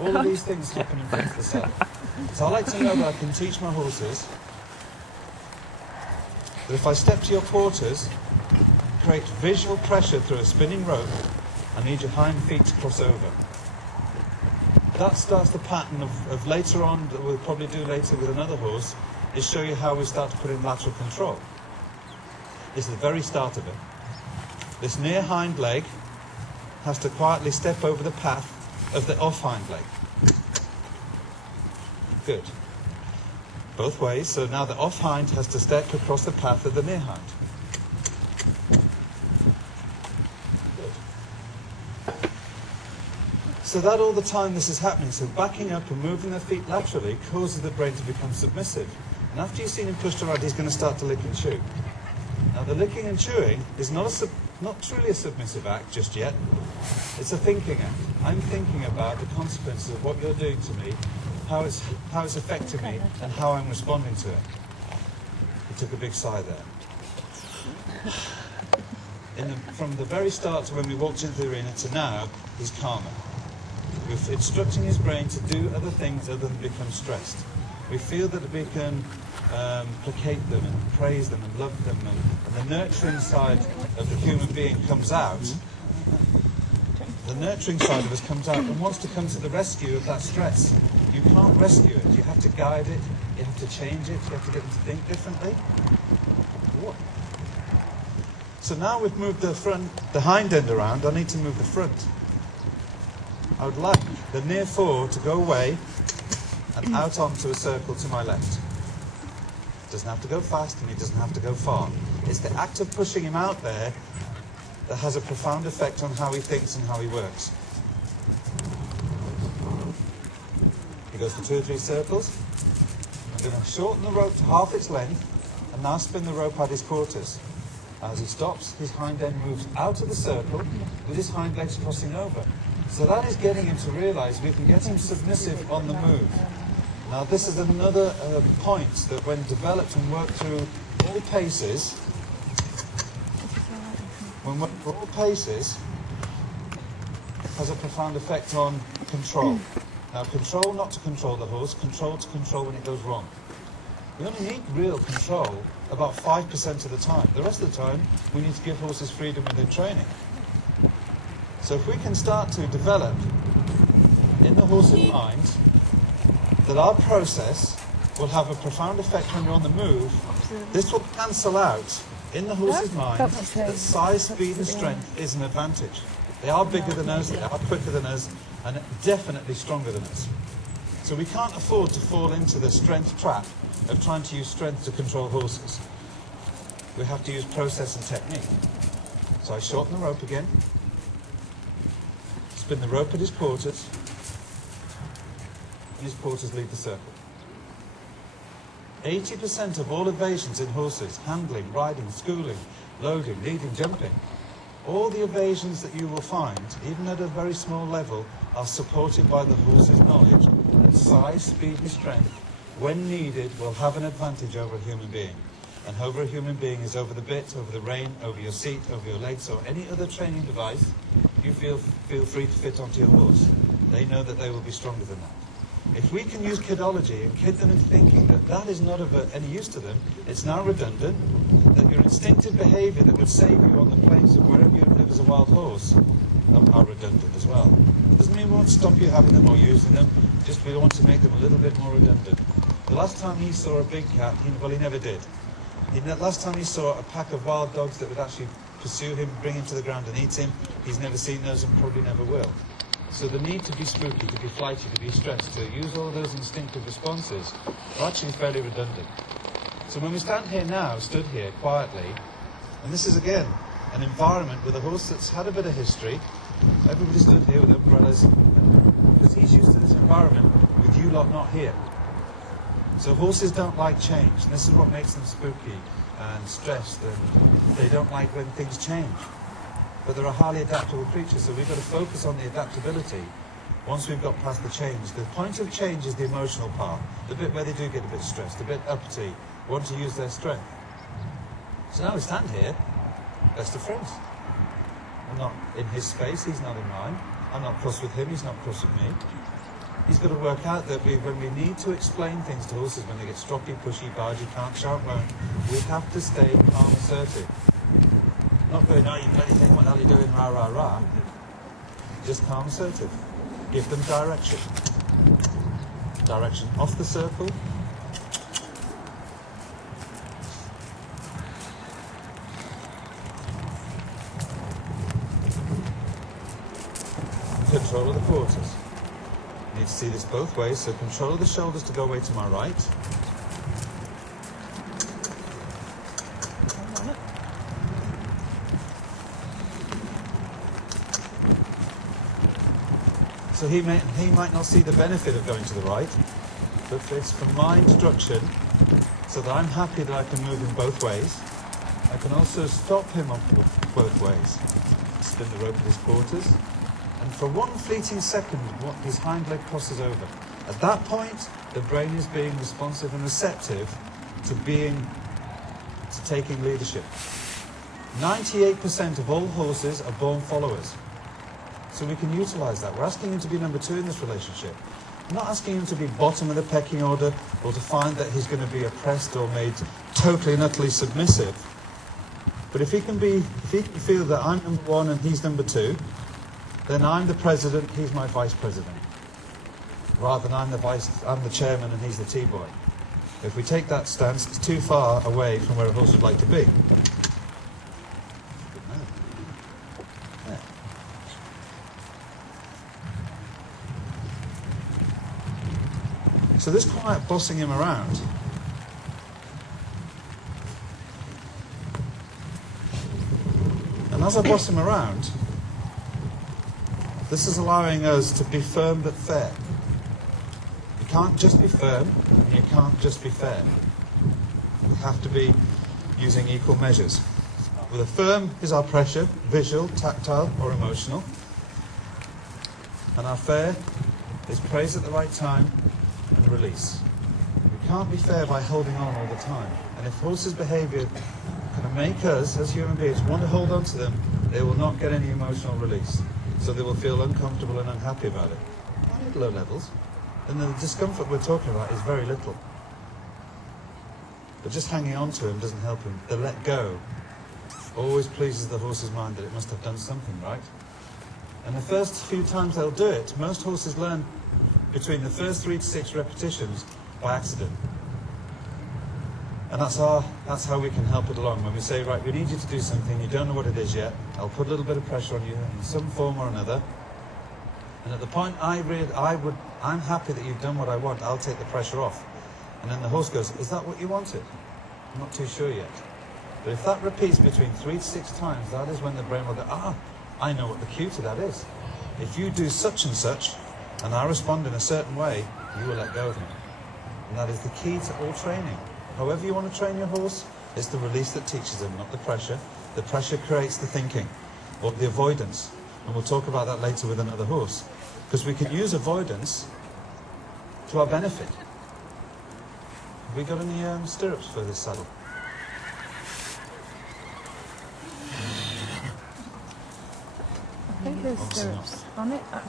All of these things happen in front of the saddle. So I like to know that I can teach my horses that if I step to your quarters and create visual pressure through a spinning rope, I need your hind feet to cross over. That starts the pattern of later on, that we'll probably do later with another horse, is show you how we start to put in lateral control. This is the very start of it. This near hind leg has to quietly step over the path of the off hind leg. Good. Both ways, so now the off hind has to step across the path of the near hind. Good. So that all the time this is happening, so backing up and moving the feet laterally causes the brain to become submissive. And after you've seen him pushed around, he's going to start to lick and chew. Now the licking and chewing is not truly a submissive act just yet. It's a thinking act. I'm thinking about the consequences of what you're doing to me, how it's affecting me, and how I'm responding to it. He took a big sigh there. From the very start to when we walked into the arena to now, he's calmer. We're instructing his brain to do other things other than become stressed. We feel that we can placate them and praise them and love them, and the nurturing side of the human being comes out. The nurturing side of us comes out and wants to come to the rescue of that stress. You can't rescue it. You have to guide it. You have to change it. You have to get them to think differently. What? So now we've moved the hind end around. I need to move the front. I would like the near fore to go away and out onto a circle to my left. Doesn't have to go fast and he doesn't have to go far. It's the act of pushing him out there that has a profound effect on how he thinks and how he works. He goes for 2 or 3 circles. I'm going to shorten the rope to half its length and now spin the rope at his quarters. As he stops, his hind end moves out of the circle with his hind legs crossing over. So that is getting him to realise we can get him submissive on the move. Now this is another point that when developed and worked through all paces, when worked through all paces, has a profound effect on control. Now control not to control the horse, control to control when it goes wrong. We only need real control about 5% of the time. The rest of the time we need to give horses freedom within training. So if we can start to develop in the horse's mind that our process will have a profound effect when you're on the move, this will cancel out in the horse's mind that size, speed and strength is an advantage. They are bigger than us, they are quicker than us, and definitely stronger than us. So we can't afford to fall into the strength trap of trying to use strength to control horses. We have to use process and technique. So I shorten the rope again, spin the rope at his quarters, and his quarters leave the circle. 80% of all evasions in horses, handling, riding, schooling, loading, leading, jumping, all the evasions that you will find, even at a very small level, are supported by the horse's knowledge that size, speed and strength, when needed, will have an advantage over a human being. And over a human being is over the bit, over the rein, over your seat, over your legs, or any other training device you feel free to fit onto your horse. They know that they will be stronger than that. If we can use kidology and kid them into thinking that that is not of any use to them, it's now redundant, that your instinctive behaviour that would save you on the plains of wherever you live as a wild horse are redundant as well. Doesn't mean we won't stop you having them or using them, just we want to make them a little bit more redundant. The last time he saw a big cat, he never did. Last time he saw a pack of wild dogs that would actually pursue him, bring him to the ground and eat him, he's never seen those and probably never will. So the need to be spooky, to be flighty, to be stressed, to use all those instinctive responses are actually fairly redundant. So when we stand here now, stood here quietly, and this is again an environment with a horse that's had a bit of history, everybody stood here with umbrellas, because he's used to this environment with you lot not here. So horses don't like change, and this is what makes them spooky and stressed, and they don't like when things change. But they're a highly adaptable creature, so we've got to focus on the adaptability once we've got past the change. The point of change is the emotional part, the bit where they do get a bit stressed, a bit uppity, want to use their strength. So now we stand here, best of friends. We're not in his space, he's not in mine. I'm not cross with him, he's not cross with me. He's got to work out that when we need to explain things to horses, when they get stroppy, pushy, bargy, can't shout, won't, we have to stay calm, assertive. Not going, oh, you bloody thing, what the hell are you doing, rah, rah, rah. Just calm, assertive. Give them direction. Direction off the circle. Control of the quarters. You need to see this both ways, so control of the shoulders to go away to my right. So he might not see the benefit of going to the right, but it's from my instruction, so that I'm happy that I can move him both ways. I can also stop him on both ways. Spin the rope at his quarters. And for one fleeting second, his hind leg crosses over. At that point, the brain is being responsive and receptive to taking leadership. 98% of all horses are born followers. So we can utilize that. We're asking him to be number 2 in this relationship. We're not asking him to be bottom of the pecking order or to find that he's going to be oppressed or made totally and utterly submissive. But if he can feel that I'm number 1 and he's number 2, then I'm the president, he's my vice president. Rather than I'm the chairman and he's the T-boy. If we take that stance, it's too far away from where a horse would like to be. So this quiet bossing him around and as I boss him around, this is allowing us to be firm but fair. You can't just be firm and you can't just be fair. We have to be using equal measures. With a firm is our pressure, visual, tactile or emotional. And our fair is praise at the right time and release. We can't be fair by holding on all the time. And if horses' behaviour can make us, as human beings, want to hold on to them, they will not get any emotional release. So they will feel uncomfortable and unhappy about it. Only at low levels. And the discomfort we're talking about is very little. But just hanging on to him doesn't help him. The let go always pleases the horse's mind that it must have done something right. And the first few times they'll do it, most horses learn between the first 3 to 6 repetitions by accident. And that's how we can help it along. When we say, right, we need you to do something, you don't know what it is yet, I'll put a little bit of pressure on you in some form or another. And at the point I'm happy that you've done what I want, I'll take the pressure off. And then the horse goes, is that what you wanted? I'm not too sure yet. But if that repeats between 3 to 6 times, that is when the brain will go, I know what the cue to that is. If you do such and such, and I respond in a certain way, you will let go of me. And that is the key to all training. However you want to train your horse, it's the release that teaches him, not the pressure. The pressure creates the thinking, or the avoidance. And we'll talk about that later with another horse. Because we can use avoidance to our benefit. Have we got any stirrups for this saddle? I think there's stirrups on it.